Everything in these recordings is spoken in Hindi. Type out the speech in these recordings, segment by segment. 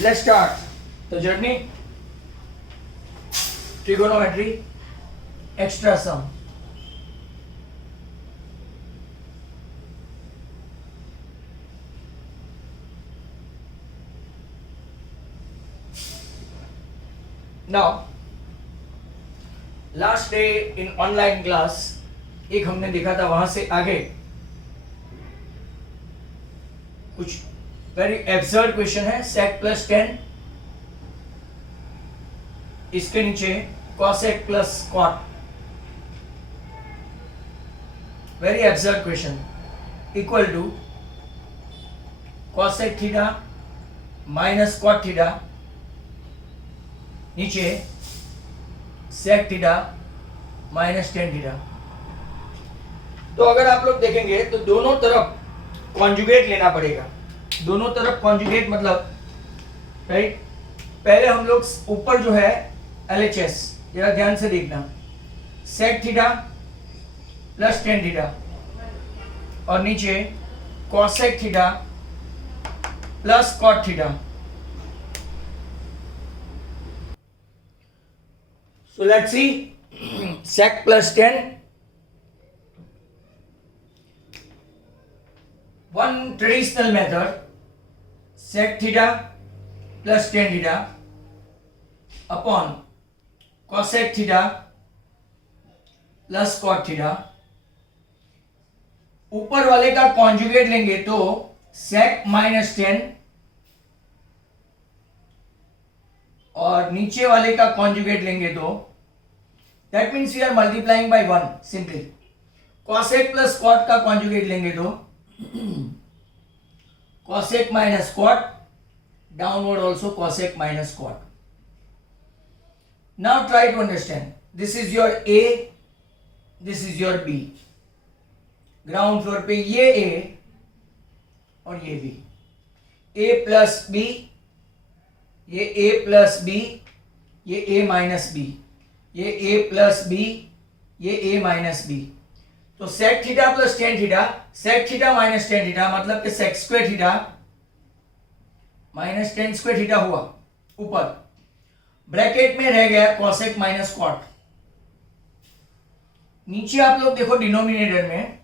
Let's start the journey. Trigonometry, extra sum. Now, last day in online class एक हमने देखा था, वहां से आगे कुछ वेरी एब्सर्ड क्वेश्चन है. sec प्लस 10, इसके नीचे cosec plus cot. Very absurd question. Equal to cosec theta minus cot theta, नीचे sec theta minus tan theta. तो अगर आप लोग देखेंगे तो दोनों तरफ कॉन्जुगेट लेना पड़ेगा. दोनों तरफ कॉन्जुगेट मतलब राइट. पहले हम लोग ऊपर जो है LHS, जरा ध्यान से देखना, sec theta plus tan theta और नीचे cosec theta plus cot theta. So let's see. sec plus 10, one traditional method, sec theta plus tan theta upon cosec theta plus cot theta. ऊपर वाले का कॉन्जुगेट लेंगे तो sec माइनस 10 और नीचे वाले का कॉन्जुगेट लेंगे तो that means we are multiplying by 1 simply. cosec plus cot का कॉन्जुगेट लेंगे तो cosec minus cot, downward also cosec minus cot. Now try to understand. This is your A, this is your B. Ground floor पे ये A और ये B. A प्लस B, ये A प्लस B, ये A माइनस B, ये A प्लस B, ये A माइनस B. तो sec theta plus tan theta, sec theta minus tan theta मतलब कि sec square theta minus ten square theta हुआ. ऊपर ब्रैकेट में रह गया cosec माइनस cot. नीचे आप लोग देखो डिनोमिनेटर में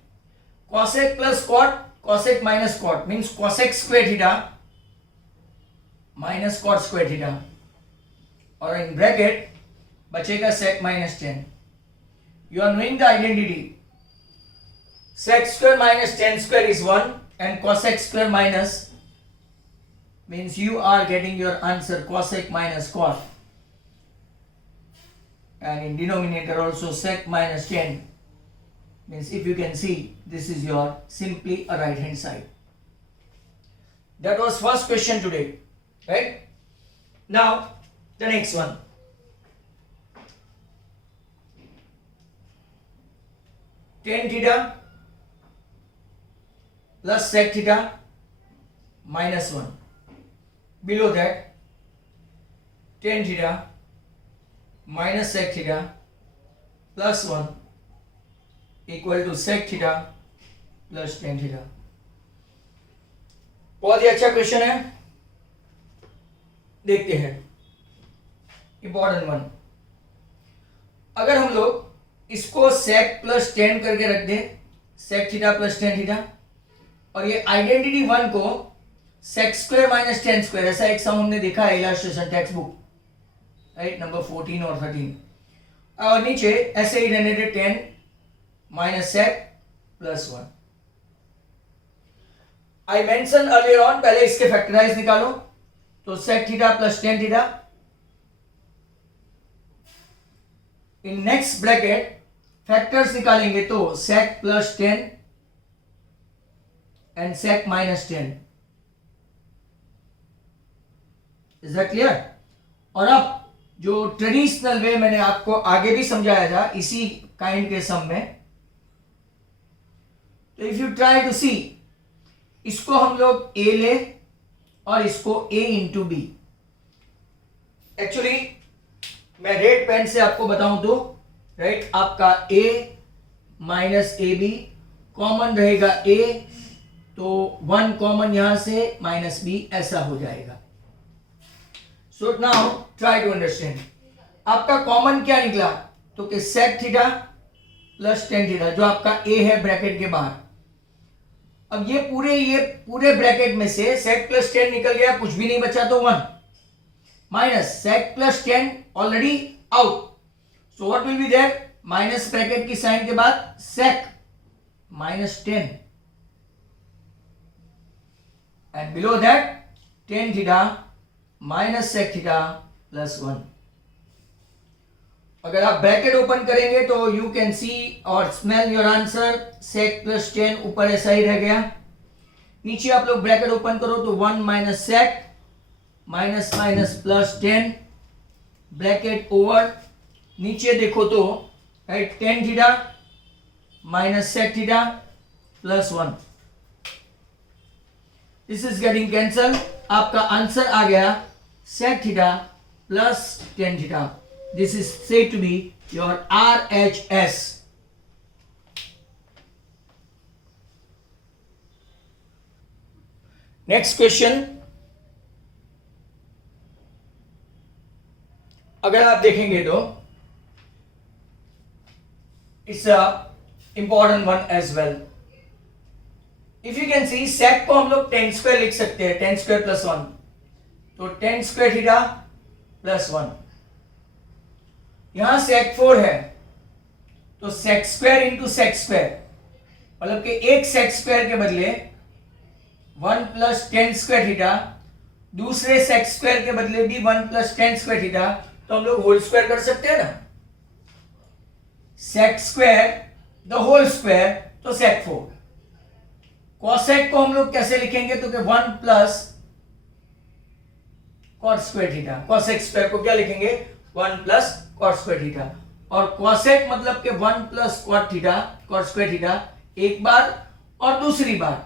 cosec plus cot, cosec minus cot means cosec square theta minus cot square theta और इन ब्रैकेट बचेगा sec minus tan. You are knowing the identity. sec square minus tan square is 1 and cosec square minus means you are getting your answer cosec minus cot, and in denominator also sec minus tan means if you can see this is your simply a right hand side. That was first question today, right? Now the next one. Tan theta plus sec theta minus 1. Below that tan theta minus sec theta plus 1 equal to sec theta plus tan theta. बहुत ही अच्छा क्वेश्चन है, देखते हैं. Important one. अगर हम लोग इसको sec प्लस टेन करके रख दें, sec theta plus tan theta, और ये आइडेंटिटी वन को sec square minus ten square, ऐसा एक सम हमने देखा है illustration text book right number 14 और 13, और नीचे ऐसे ही रहने दे 10 minus sec plus 1. I mention earlier on, पहले इसके फैक्टराइज निकालो तो sec theta plus tan theta, in next bracket factors निकालेंगे तो sec plus ten and sec minus 10. Is that clear? और अब जो ट्रेडिशनल वे मैंने आपको आगे भी समझाया था इसी काइंड के सम में, तो if you try to see, इसको हम लोग A ले और इसको A इंटू बी. एक्चुअली मैं रेड पेन से आपको बताऊं तो राइट आपका A minus A b common रहेगा A, तो 1 कॉमन यहां से माइनस बी ऐसा हो जाएगा. So now try to understand. आपका कॉमन क्या निकला? तो कि sec theta plus tan theta, जो आपका a है ब्रैकेट के बाहर। अब ये पूरे ब्रैकेट में से sec प्लस tan निकल गया, कुछ भी नहीं बचा, तो 1 minus sec plus tan already out, so what will be there? Minus bracket की साइन के बाद sec minus tan and below that tan theta minus sec theta plus 1। अगर आप ब्रैकेट ओपन करेंगे तो यू कैन सी और smell your answer, sec plus tan ऊपर ऐसा ही रह गया। नीचे आप लोग ब्रैकेट ओपन करो तो 1 minus sec minus minus plus tan, bracket over. नीचे देखो तो right tan theta minus sec theta plus 1, this is getting cancel. आपका आंसर आ गया sec theta plus tan theta. This is said to be your RHS. Next question. अगर आप देखेंगे तो it's a important one as well. If you can see sec को हम लोग tan स्क्वायर लिख सकते हैं, tan स्क्वायर प्लस 1, तो tan स्क्वायर थीटा प्लस 1। यहां sec 4 है तो sec square into sec square, मतलब कि एक sec स्क्वायर के बदले 1 प्लस tan स्क्वायर थीटा, दूसरे sec स्क्वायर के बदले भी 1 प्लस tan स्क्वायर थीटा, तो हम लोग होल स्क्वायर कर सकते हैं ना। sec square the whole square तो sec 4। cosec को हम लोग कैसे लिखेंगे? तो कि 1 plus cot square theta. cosec square को क्या लिखेंगे? 1 प्लस cot स्क्वायर थीटा। और cosec मतलब के 1 plus cot theta, cot square theta एक बार, और दूसरी बार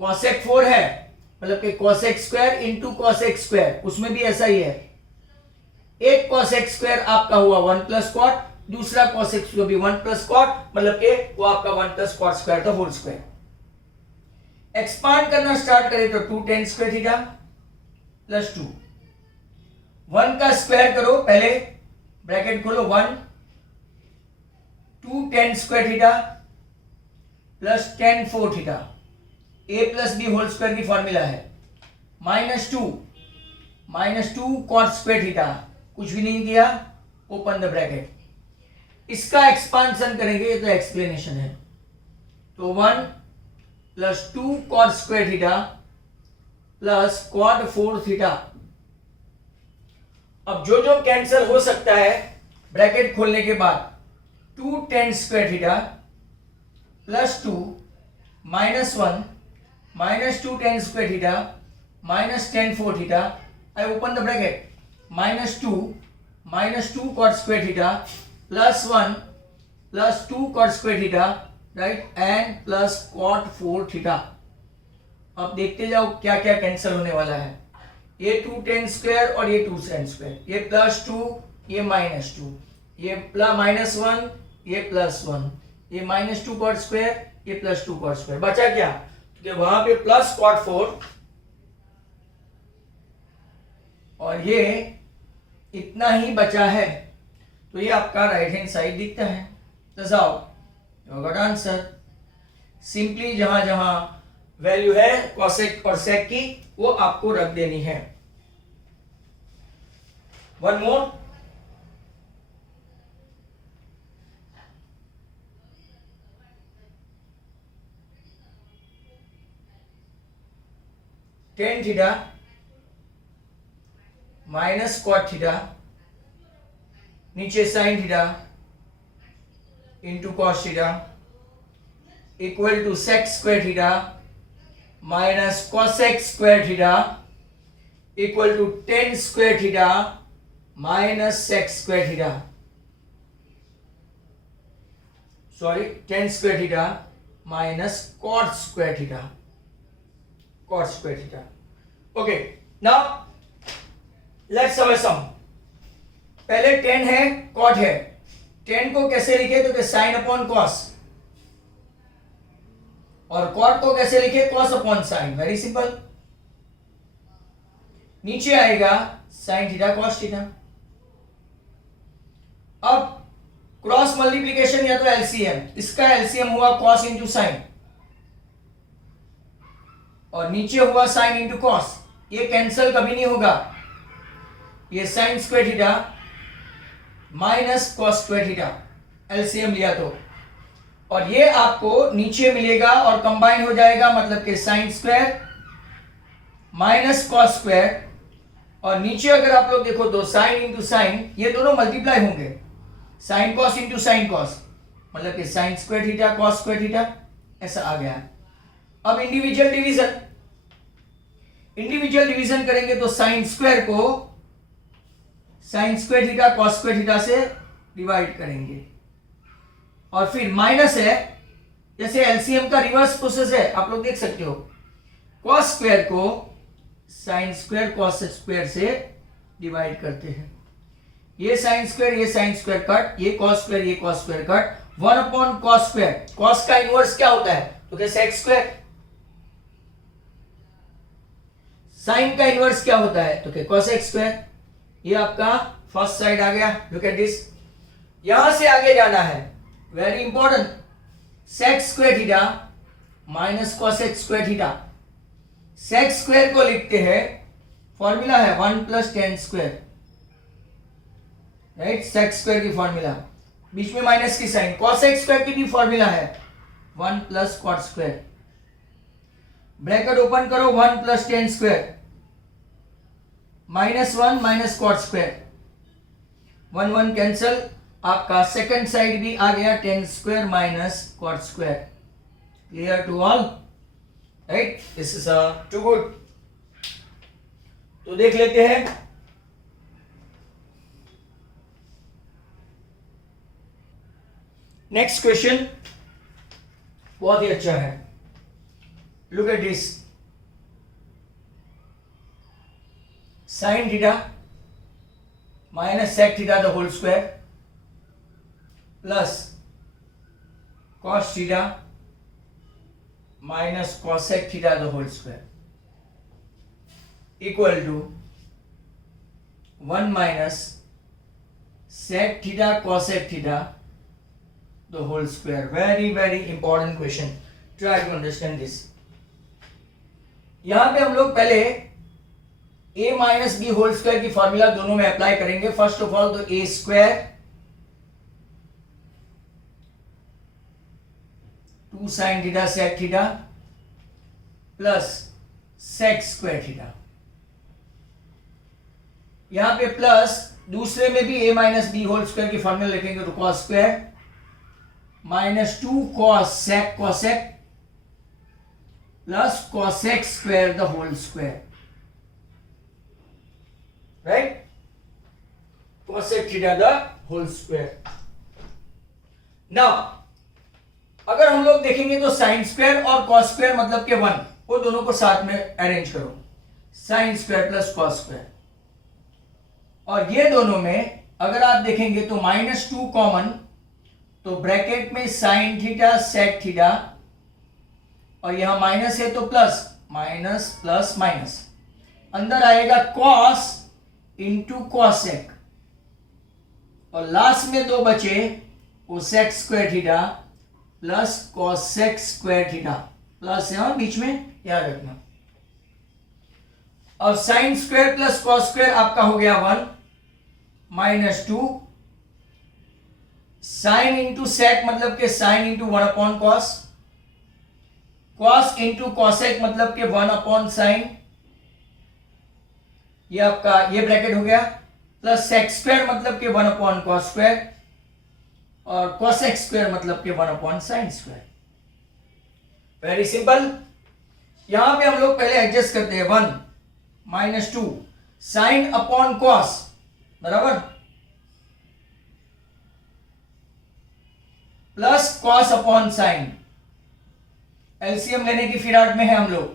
cosec 4 है मतलब कि cosec square into cosec square, उसमें भी ऐसा ही है। एक cosec स्क्वायर आपका हुआ 1 प्लस cot, दूसरा cosec स्क्वायर भी 1 प्लस cot, मतलब कि वो आपका 1 plus cot square the whole square. Expand करना स्टार्ट करें तो 2 tan स्क्वायर थीटा प्लस 2, 1 का स्क्वायर करो, पहले ब्रैकेट खोलो 1, 2 tan square theta plus tan 4 theta, a plus b whole square की फॉर्मूला है, माइनस 2 cot स्क्वायर थीटा, कुछ भी नहीं दिया, ओपन द ब्रैकेट। इसका एक्सपांशन करेंगे, ये तो एक्सप्लेनेशन है, तो 1 plus 2 cot square theta plus cot 4 theta. अब जो जो कैंसिल हो सकता है ब्रैकेट खोलने के बाद, 2 tan square theta plus 2 minus 1 minus 2 tan square theta minus tan 4 theta, I open the bracket, minus 2 cot square theta plus 1 plus 2 cot square theta, right, and plus cot 4 theta. अब देखते जाओ क्या क्या कैंसिल होने वाला है। ये 2 tan स्क्वायर और ये 2 tan स्क्वायर, ये प्लस 2, ये माइनस 2, ये प्लस माइनस 1, ये प्लस 1, ये माइनस 2 cot स्क्वायर, ये प्लस 2 cot स्क्वायर। बचा क्या? तो वहां पे प्लस cot 4 और ये इतना ही बचा है, तो ये आपका राइट हैंड साइड दिखता है। तो जाओ यू गॉट आंसर। सिंपली जहां जहां वैल्यू है cosec और sec की, वो आपको रख देनी है। One more, tan theta minus cot theta, नीचे sin theta into cos theta equal to sec square theta minus cosec square theta equal to tan square theta minus sec square theta, sorry tan square theta minus cot square theta, cot square theta. Okay, now let's have a sum. पहले tan है, cot है, tan को कैसे लिखे? तो sin अपॉन cos, और cot को कैसे लिखे? cos upon sin। Very simple. नीचे आएगा साइन थीटा कॉस थीटा। अब क्रॉस मल्टीप्लीकेशन या तो एलसीएम, इसका एलसीएम हुआ कॉस इंटू साइन और नीचे हुआ साइन इंटू कॉस, ये कैंसिल कभी नहीं होगा। ये sine square theta minus cos square theta LCM लिया तो, और ये आपको नीचे मिलेगा और कंबाइन हो जाएगा, मतलब कि sine square minus cos square, और नीचे अगर आप लोग देखो तो साइन इंटू साइन, ये दोनों मल्टीप्लाई होंगे, sine cos into sine cos, मतलब कि sign square theta cos square theta, ऐसा आ गया। अब इंडिविजुअल डिवीजन, इंडिविजुअल डिवीजन करेंगे तो साइन स्क्वायर को sign square theta cos square theta से डिवाइड करेंगे, और फिर माइनस है, जैसे एलसीएम का रिवर्स प्रोसेस है, आप लोग देख सकते हो, कॉस स्क्वायर को साइन स्क्वायर कॉस स्क्वायर से डिवाइड करते हैं, ये साइन स्क्वायर कट, ये कॉस स्क्वायर ये cos square cut, 1 upon cos square, cos का इनवर्स क्या होता है तो क्या सेक स्क्वायर, साइन का इनवर्स क्या होता है तो क्या कॉसेक स्क्वायर। ये आपका फर्स्ट साइड आ गया, लुक एट दिस। यहां से आगे जाना है, very important, sec square theta minus cosec square theta. Sec square को लिखते हैं, फॉर्मूला है 1 plus tan square, right, sec square की फॉर्मूला, बीच में माइनस की साइन, कॉसेक स्क्वायर की भी फॉर्मूला है 1 plus cot square, bracket open करो, 1 plus tan square minus 1 minus cot square, 1 1 cancel, आपका सेकंड साइड भी आ गया tan square minus cot square. Clear to all, right, this is too good. तो देख लेते हैं, नेक्स्ट क्वेश्चन बहुत ही अच्छा है, look at this, sine theta minus sec theta the whole square plus cos theta minus cosec theta the whole square equal to 1 minus sec theta cosec theta the whole square. Very very important question, try to understand this. यहां पे हम लोग पहले a minus b whole square की फॉर्मूला दोनों में अप्लाई करेंगे। फर्स्ट ऑफ ऑल तो a square 2 sine theta sec theta plus sec square theta, यहां पे प्लस दूसरे में भी a minus b whole square की फॉर्मूला लिखेंगे तो cos square minus 2 cos sec cosec plus cosec square the whole square, right, cosec theta the whole square. Now अगर हम लोग देखेंगे तो साइन स्क्वायर और कॉस स्क्वायर मतलब के 1, वो दोनों को साथ में अरेंज करो, sign square plus cos square, और ये दोनों में अगर आप देखेंगे तो -2 कॉमन, तो ब्रैकेट में साइन थीटा सेक थीटा, और यहां माइनस है तो प्लस, माइनस प्लस माइनस, अंदर आएगा कॉस इंटू कॉसेक, और लास्ट में 2 बचे वो sec square theta plus cosec square theta, plus यहां बीच में याद रखना। अब sine square plus cos square आपका हो गया 1 -2, साइन इंटू सेक मतलब के sine into 1 upon cos, cos into cosec मतलब के 1 अपॉन साइन, ये आपका ये ब्रैकेट हो गया, प्लस सेक स्क्वायर मतलब के 1 अपॉन कॉस स्क्वायर, और कॉसेक स्क्वायर मतलब के 1 upon sine square. Very simple. यहां पे हम लोग पहले एडजस्ट करते हैं, 1 -2 साइन अपॉन कॉस बराबर plus cos upon sine, LCM लेने की फिराक में है हम लोग,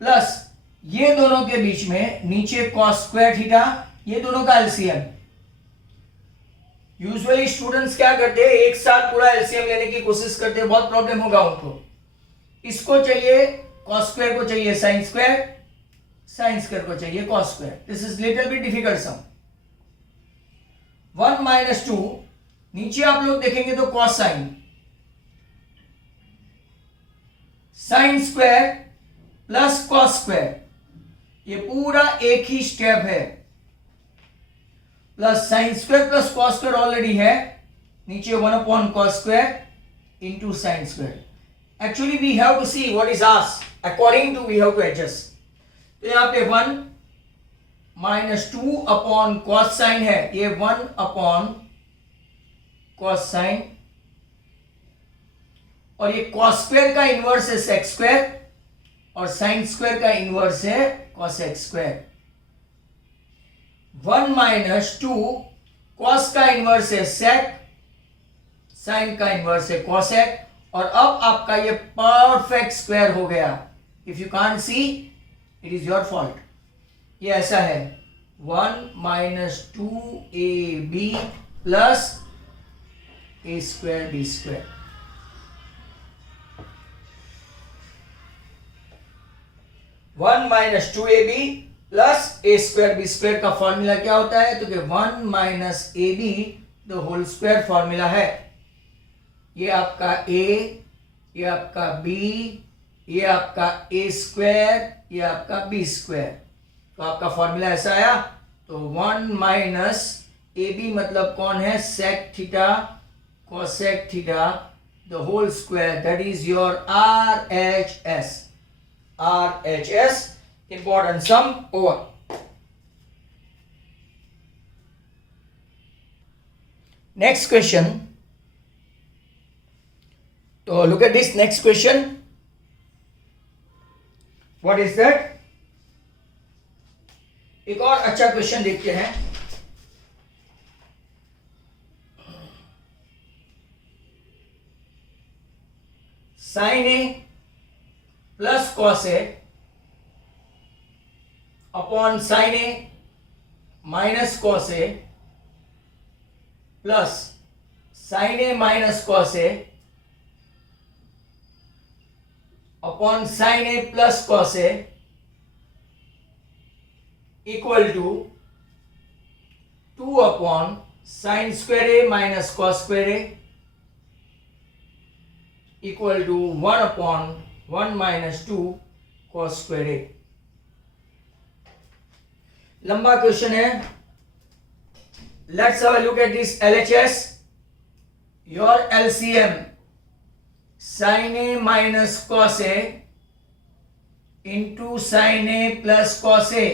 प्लस ये दोनों के बीच में नीचे कॉस स्क्वायर थीटा, ये दोनों का एलसीएम। यूजुअली स्टूडेंट्स क्या करते हैं, एक साथ पूरा एलसीएम लेने की कोशिश करते हैं, बहुत प्रॉब्लम होगा उनको। इसको चाहिए कॉस स्क्वायर को चाहिए साइन स्क्वायर, साइन स्क्वायर को चाहिए cos square. This is little bit difficult sum. 1 minus 2, नीचे आप लोग देखेंगे तो cos sine, sine square plus cos square, ये पूरा एक ही स्टेप है. Plus sine square plus cos square already है, नीचे 1 upon cos square into sine square. Actually we have to see what is asked, according to we have to adjust. तो यहां पे 1 माइनस 2 अपॉन कॉस साइन है, ये 1 अपॉन कॉस साइन, और ये कॉस स्क्वायर का इनवर्स है सेक स्क्वायर, और साइन स्क्वायर का इनवर्स है कॉसेक स्क्वायर. 1 माइनस 2 कॉस का इनवर्स है सेक, साइन का इनवर्स है कॉसेक, और अब आपका ये परफेक्ट स्क्वायर हो गया. If you can't see, it is your fault. ये ऐसा है 1 minus 2ab plus a square b square. One minus 2ab plus a square b square का फॉर्मूला क्या होता है? तो कि 1 minus ab the whole square formula है. ये आपका a, ये आपका b, ये आपका a स्क्वायर, ये आपका b स्क्वायर. तो आपका फॉर्मूला ऐसा आया. तो 1 माइनस ab मतलब कौन है? Sec theta cosec theta the whole square, that is your RHS. RHS, important sum, over. Next question. So look at this next question. What is that? एक और अच्छा क्वेश्चन देखते हैं. Sine A plus cos A upon sine A minus cos A plus sine A minus cos A upon sine A plus cos A equal to 2 upon sine square A minus cos square A equal to 1 upon 1 minus 2 cos square A. लंबा क्वेश्चन है. Let's have a look at this LHS. Your LCM sine A minus cos A into sine A plus cos A.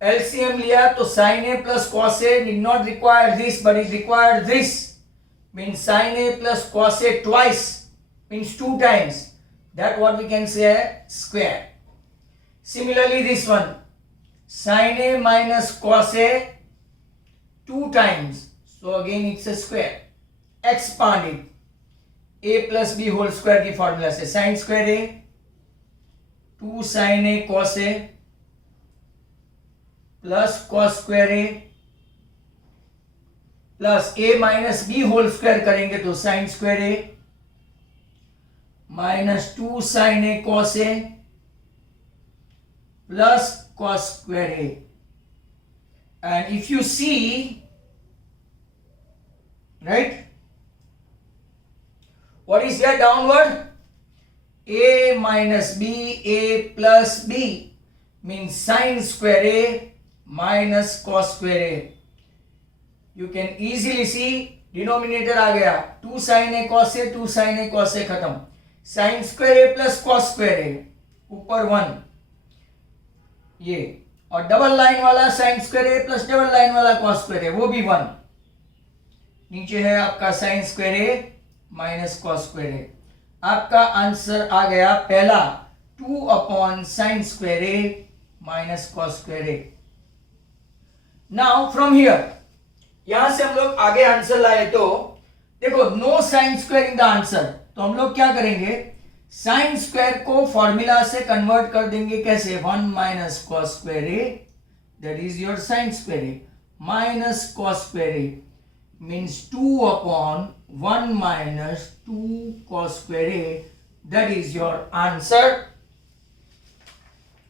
LCM लिया तो sine A plus cos a did not require this but it required this, means sin a plus cos a twice, means 2 times. That what we can say square. Similarly this one sin a minus cos a 2 times, so again it's a square. Expand it. a plus b whole square की फॉर्मूला से sin square a 2 sin a cos a plus cos square a plus a minus b whole square करेंगे तो sine square A minus 2 sine a cos A plus cos square a. And if you see, right, what is there downward? a minus b, a plus b means sin square a minus cos square a. You can easily see denominator आ गया 2 sin a cos a, 2 sin a cos a खत्म. sin square a plus cos square a ऊपर 1 ये, और डबल लाइन वाला sin square a plus double line वाला cos square a वो भी 1. नीचे है आपका sin square a minus cos square a. आपका आंसर आ गया पहला 2 upon sin square a minus cos square a. Now from here, यहां से हम लोग आगे आंसर लाए तो देखो no sine square in the answer, तो हम लोग क्या करेंगे? साइन स्क्वायर को फॉर्मूला से कन्वर्ट कर देंगे. कैसे? 1 minus cos square a, that is your sine square A, minus cos square a means 2 upon 1 minus 2 cos square a that is your answer.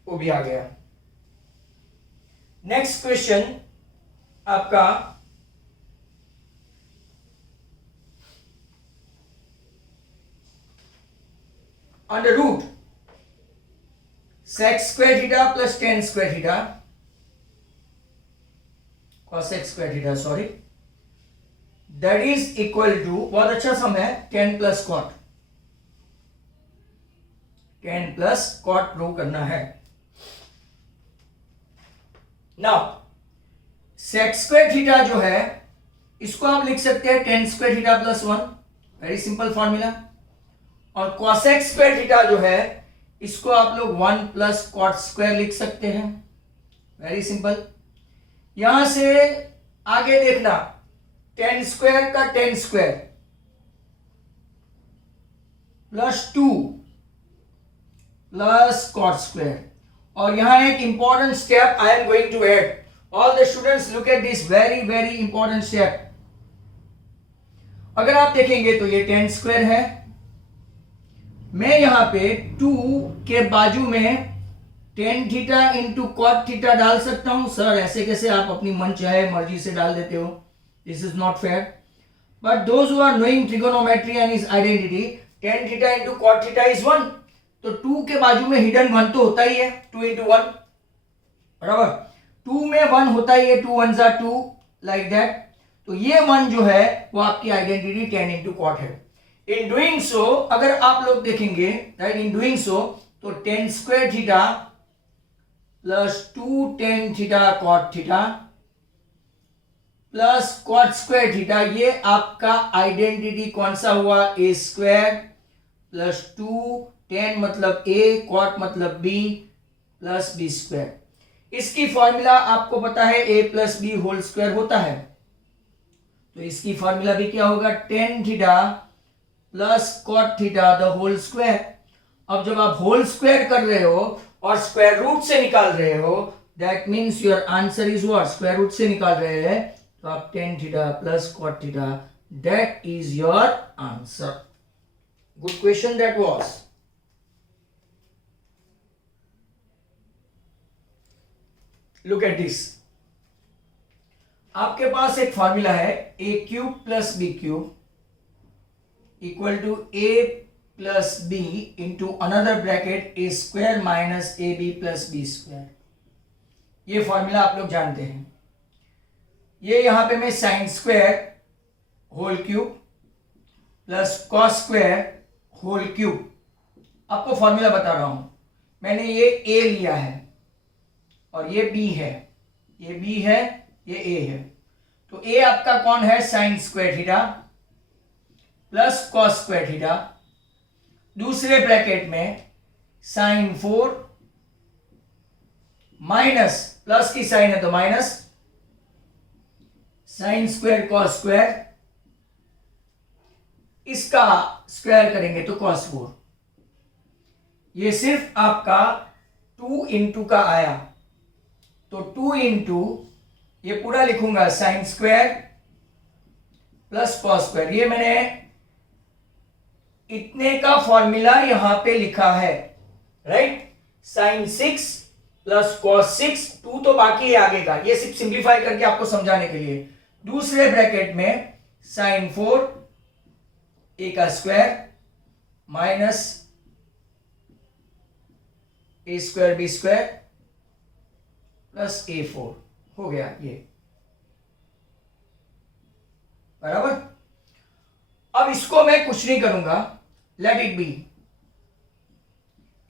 वो भी आ गया। नेक्स्ट क्वेश्चन आपका under root sec square theta plus tan square theta cosec square theta sorry that is equal to, बहुत अच्छा सम है, tan plus cot, tan plus cot prove करना है। नाउ sec square theta जो है इसको आप लिख सकते हैं tan square theta plus 1, very simple formula. और cosec square theta जो है इसको आप लोग 1 प्लस कॉट स्क्वायर लिख सकते हैं, वेरी सिंपल। यहां से आगे देखना, tan स्क्वायर का tan square plus 2 plus cot square. और यहां एक important step I am going to add, all the students look at this very very important step. अगर आप देखेंगे तो ये tan स्क्वायर है, मैं यहां पे 2 के बाजू में tan theta into cot theta डाल सकता हूं। सर ऐसे कैसे, आप अपनी मन चाहे मर्जी से डाल देते हो, this is not fair. But those who are knowing trigonometry and is identity, tan theta into cot theta is 1, तो 2 के बाजू में हिडन 1 तो होता ही है, 2 इंटू 1 बराबर, 2 में 1 होता ही है, 2 1 जा 2 लाइक दैट। तो ये 1 जो है वो आपकी आइडेंटिटी tan इंटू कॉट है। इन डूइंग सो अगर आप लोग देखेंगे, राइट, इन डूइंग सो तो tan square theta plus 2 tan theta cot theta plus cot square theta, ये आपका आइडेंटिटी कौन सा हुआ, ए स्क्वायर प्लस 2 tan मतलब a, कॉट मतलब b प्लस बी स्क्वायर। इसकी फॉर्मूला आपको पता है a plus b whole square होता है, तो इसकी फॉर्मूला भी क्या होगा, tan theta plus cot theta the whole square. अब जब आप होल स्क्वायर कर रहे हो और स्क्वायर रूट से निकाल रहे हो, that means your answer is what, square root से निकाल रहे हैं तो आप tan theta plus cot theta, that is your answer. Good question that was. Look at this, आपके पास एक फॉर्मूला है a cube plus B cube equal to a plus B into another bracket a square minus A B plus B square. ये फॉर्मूला आप लोग जानते हैं। ये यहां पे मैं sign square whole cube plus cos square whole cube आपको फॉर्मूला बता रहा हूं। मैंने ये a लिया है और ये b है, ये b है, ये a है। तो a आपका कौन है, sine square theta plus cos square theta, दूसरे ब्रैकेट में साइन 4 माइनस, प्लस की साइन है तो minus, sign square cos square, इसका स्क्वायर करेंगे तो कॉस 4। ये सिर्फ आपका 2 इंटू का आया, तो 2 इंटू ये पूरा लिखूंगा sign square plus cos square. ये मैंने इतने का फॉर्मूला यहां पे लिखा है, राइट, साइन 6 प्लस कॉस 6, 2 तो बाकी है आगे का, ये सिर्फ सिंप्लीफाई करके आपको समझाने के लिए। दूसरे ब्रैकेट में साइन 4 ए का square minus A square B square plus a4 हो गया ये, बराबर। अब इसको मैं कुछ नहीं करूंगा, लेट इट बी।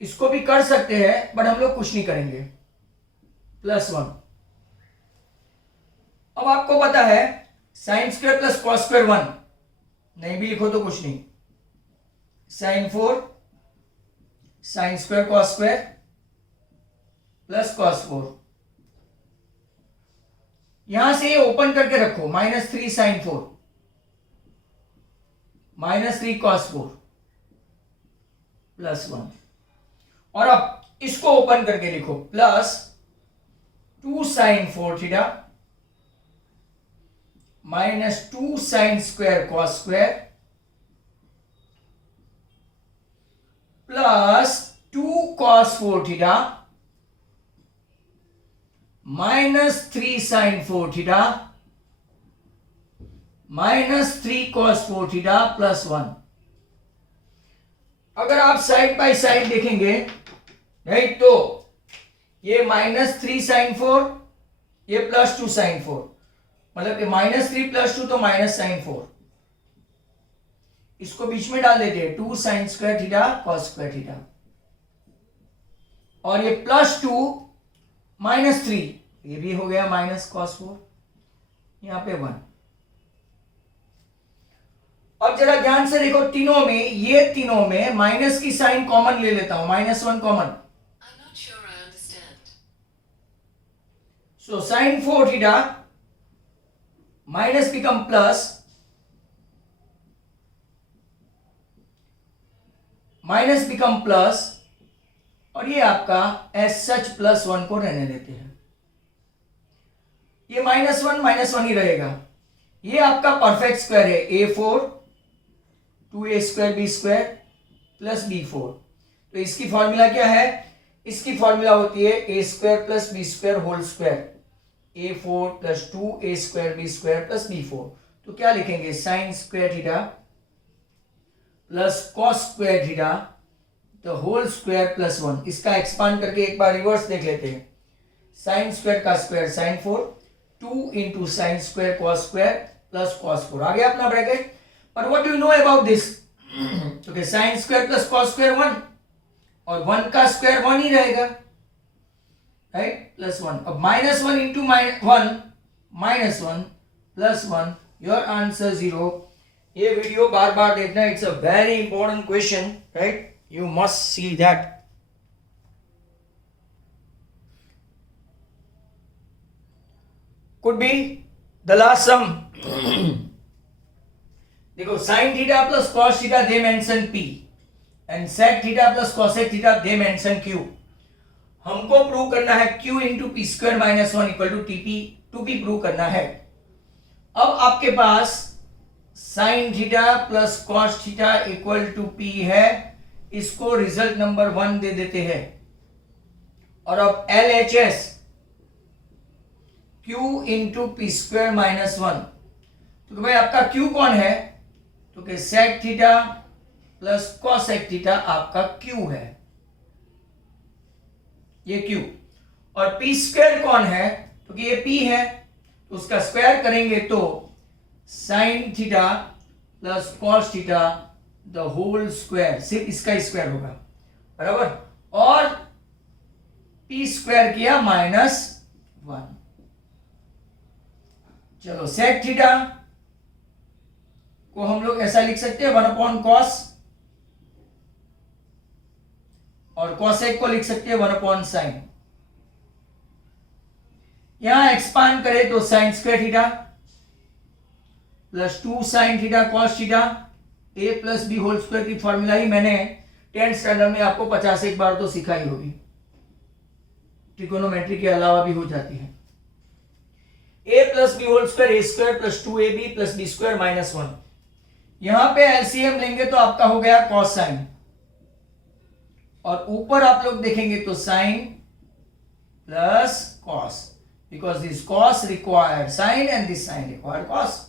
इसको भी कर सकते हैं बट हम लोग कुछ नहीं करेंगे, +1। अब आपको पता है sine square plus cos square 1, नहीं भी लिखो तो कुछ नहीं, sine 4 sine square cos square plus cos 4। यहां से ये ओपन करके रखो, -3 साइन 4 -3 कॉस 4 +1। और अब इसको ओपन करके लिखो, +2 sine 4 theta -2 sine square cos square plus 2 cos 4 theta minus 3 sin 4 theta minus 3 cos 4 theta plus 1। अगर आप साइड बाय साइड देखेंगे राइट, तो ये माइनस 3 sin 4, ये प्लस 2 sin 4, मतलब कि माइनस 3 प्लस 2 तो माइनस sin 4। इसको बीच में डाल देते हैं, 2 sin square theta cos square theta, और ये प्लस 2 माइनस 3, ये भी हो गया माइनस cos 4, यहां पे 1। अब जरा ध्यान से देखो, तीनों में, ये तीनों में माइनस की साइन कॉमन ले लेता हूं, -1 कॉमन, सो sin 4 theta minus become plus, minus become plus, और ये आपका एज सच +1 को रहने देते हैं। ये -1 ही रहेगा। ये आपका परफेक्ट स्क्वायर है, A4 2A² B² plus B4। तो इसकी फॉर्मूला क्या है? इसकी फॉर्मूला होती है A² plus B² whole square, A4 plus 2A² B² plus B4। तो क्या लिखेंगे? Sine square theta plus cos square theta the whole square plus 1। इसका एक्सपांड करके एक बार रिवर्स देख लेते हैं। साइन स्क्वायर का square sine 4, 2 into sine square cos square plus cos 4, आ गया अपना ब्रैकेट। पर what do you know about this? Okay, sign square plus cos square 1, और 1 का स्क्वायर 1 ही रहेगा, राइट, प्लस 1। अब -1 इंटू 1 -1 प्लस 1, योर आंसर 0। ये वीडियो बार बार देखना, it's a very important question, right, you must see that. Could be the last sum. देखो, sine theta plus cos theta they mention P, and sec theta plus cosec theta they mention Q। हमको प्रूव करना है Q into P square minus 1 equal to TP, 2P prove करना है। अब आपके पास sine theta plus cos theta equal to P है, इसको रिजल्ट नंबर 1 दे देते हैं। और अब LHS Q into P square minus 1। तो भाई आपका Q कौन है? तो कि sec theta plus cosec theta आपका Q है, ये Q। और पी स्क्वायर कौन है? तो कि ये P है, तो उसका स्क्वायर करेंगे तो sine theta plus cos theta the whole square, सिर्फ इसका स्क्वायर होगा, बराबर। और P स्क्वायर किया -1। चलो, सेक थीटा को हम लोग ऐसा लिख सकते हैं 1/cos, और कॉसेक को लिख सकते हैं 1/sin। यहां एक्सपांड करें तो sine square theta plus 2 sin theta cos theta, A plus B whole square की फॉर्मूला ही मैंने 10th स्टैंडर्ड में आपको 51 बार तो सिखाई होगी, ट्रिगोनोमेट्री के अलावा भी हो जाती है। A plus B whole square A² plus 2AB plus B² minus 1। यहां पे एलसीएम लेंगे तो आपका हो गया कॉस साइन, और ऊपर आप लोग देखेंगे तो sine plus cos, because this cos required sine and this sine required cos.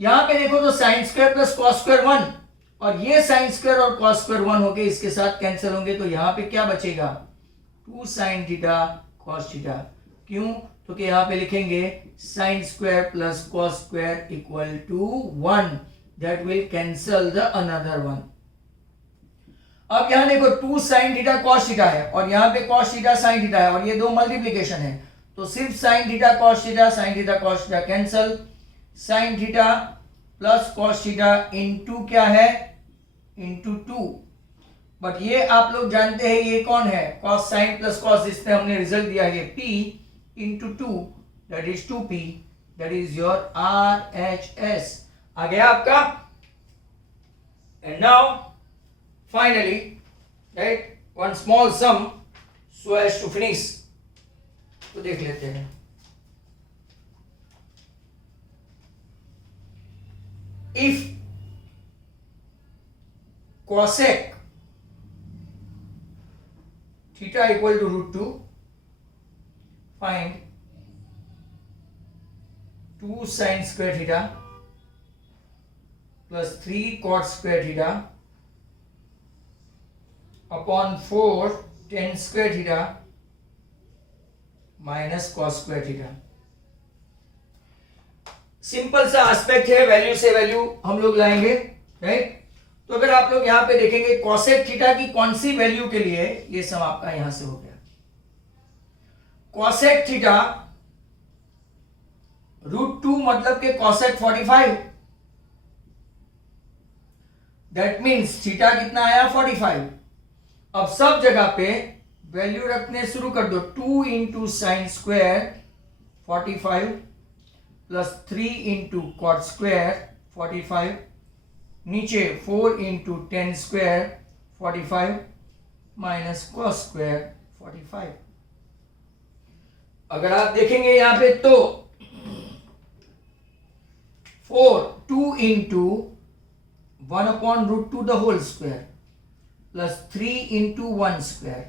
यहां पे देखो तो sine square plus cos square 1, और ये साइन स्क्वायर और कॉस स्क्वायर 1 होके इसके साथ कैंसिल होंगे, तो यहां पे क्या बचेगा? 2 sin थीटा कॉस थीटा। क्यों? तो कि यहां पे लिखेंगे sine square plus cos square equal to 1, that will cancel the another 1। अब यहां देखो 2 sin थीटा कॉस थीटा है, और यहां पे कॉस थीटा sin थीटा है, और ये दो मल्टीप्लीकेशन है, तो सिर्फ sin theta cos theta, sin theta cos theta cancel, sign theta plus cos theta into क्या है? इंटू 2। बट ये आप लोग जानते हैं ये कौन है? कॉस साइन प्लस कॉस, जिसमें हमने रिजल्ट दिया है P into 2, that is 2P, that is your RHS। आ गया आपका। And now finally, right, one small sum so as to finish, तो देख लेते हैं। If cosec theta equal to √2, find 2 sin square theta plus 3 cot square theta upon 4 tan square theta minus cos square theta। Simple सा एस्पेक्ट है, वैल्यू से वैल्यू हम लोग लाएंगे, राइट। तो अगर आप लोग यहां पे देखेंगे cosec थीटा की कौन सी वैल्यू के लिए, ये सब आपका यहां से हो गया। cosec थीटा √2 मतलब के cosec 45, दैट मीन्स थीटा कितना आया 45। अब सब जगह पे वैल्यू रखने शुरू कर दो। 2 into sine square 45 plus 3 into cot square 45, नीचे 4 into tan square 45 minus cos square 45। अगर आप देखेंगे यहां पे तो 2 into 1/√2 the whole square plus 3 into 1 square,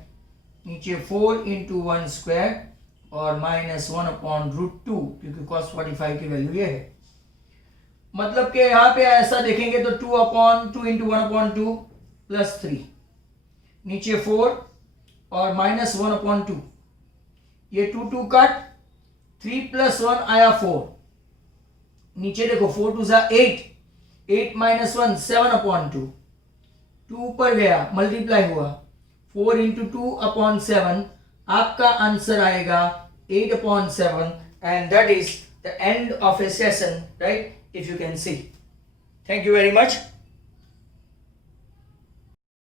नीचे 4 इंटू 1 स्क्वायर और माइनस 1/√2, क्योंकि cos 45 की वैल्यू ये है। मतलब कि यहां पे ऐसा देखेंगे तो 2 इंटू 1/2 प्लस 3, नीचे 4 और माइनस 1/2, ये 2 कट, 3 प्लस 1 आया 4, नीचे देखो 4 2 जा 8, 8 माइनस 1 7/2, 2 ऊपर गया मल्टीप्लाई हुआ, 4 इंटू 2/7, आपका आंसर आएगा 8/7, and that is the end of a session, right? If you can see. Thank you very much.